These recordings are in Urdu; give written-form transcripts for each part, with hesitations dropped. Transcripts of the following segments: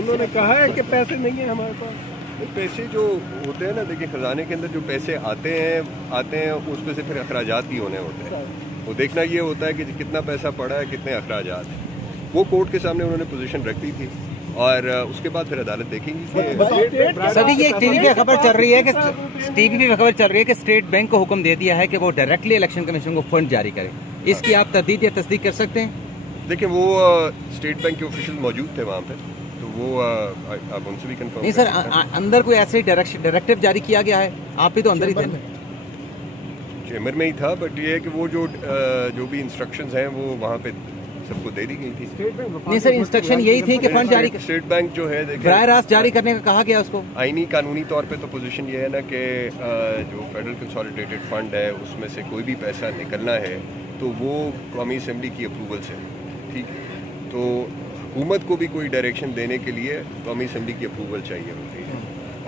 انہوں نے کہا ہے کہ پیسے نہیں ہیں ہمارے پاس. پیسے جو ہوتے ہیں نا, دیکھیے خزانے کے اندر جو پیسے آتے ہیں اس پہ سے پھر اخراجات بھی ہونے ہوتے ہیں. وہ دیکھنا یہ ہوتا ہے کہ کتنا پیسہ پڑا ہے, کتنے اخراجات ہیں. وہ کورٹ کے سامنے انہوں نے پوزیشن رکھ دی تھی, اور اس کے بعد پھر عدالت دیکھیں گی کہ سر یہ ٹی وی پہ خبر چل رہی ہے کہ ٹی وی پہ خبر چل رہی ہے کہ اسٹیٹ بینک کو حکم دے دیا ہے کہ وہ ڈائریکٹلی الیکشن کمیشن کو فنڈ جاری کرے. اس کی آپ تردید یا تصدیق کر سکتے ہیں؟ دیکھیں وہ اسٹیٹ بینک کے آفیشیل موجود تھے وہاں پہ, تو وہ آپ ان سے بھی کنفرم. نہیں سر, اندر کوئی ایسے ڈائریکٹو جاری کیا گیا ہے؟ آپ بھی تو اندر ہی تھے. چیمبر میں ہی تھا, بٹ یہ ہے کہ وہ جو بھی انسٹرکشنز ہیں وہ وہاں پہ سب کو دے دی گئی تھی. نہیں سر, انسٹرکشن یہی تھی کہ فنڈ جاری اسٹیٹ بینک جو ہے براہ راست جاری کرنے کا کہا گیا اس کو. آئینی قانونی طور پہ تو پوزیشن یہ ہے نا کہ جو فیڈرل کنسالیڈیٹڈ فنڈ ہے اس میں سے کوئی بھی پیسہ نکلنا ہے تو وہ قومی اسمبلی کی اپروول سے. ٹھیک ہے, تو حکومت کو بھی کوئی ڈائریکشن دینے کے لیے قومی اسمبلی کی اپروول چاہیے ہوتی ہے,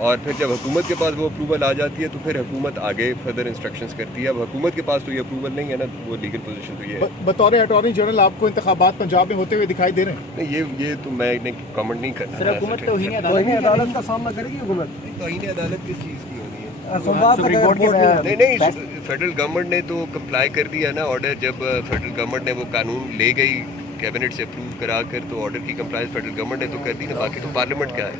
اور پھر جب حکومت کے پاس وہ اپروول آ جاتی ہے تو پھر حکومت آگے فردر انسٹرکشنز کرتی ہے. اب حکومت کے پاس تو یہ اپروول نہیں ہے نا, وہ لیگل پوزیشن تو یہ ہے. بطور اٹارنی جنرل آپ کو انتخابات پنجاب میں ہوتے ہوئے دکھائی دے رہے ہیں؟ نہیں, یہ تو میں کامنٹ نہیں کرنا. سر حکومت توہین عدالت کا سامنا کرے گی حکومت؟ توہین عدالت کس چیز کی ہونی ہے؟ سپریم کورٹ کے نہیں, فیڈرل گورنمنٹ نے تو کمپلائی کر دیا نا آرڈر. جب فیڈرل گورنمنٹ نے وہ قانون لے گئی کیبنٹ سے اپروو کرا کر, تو آرڈر کی کمپلائنس فیڈرل گورنمنٹ نے تو کر دی نا, باقی تو پارلیمنٹ کا ہے.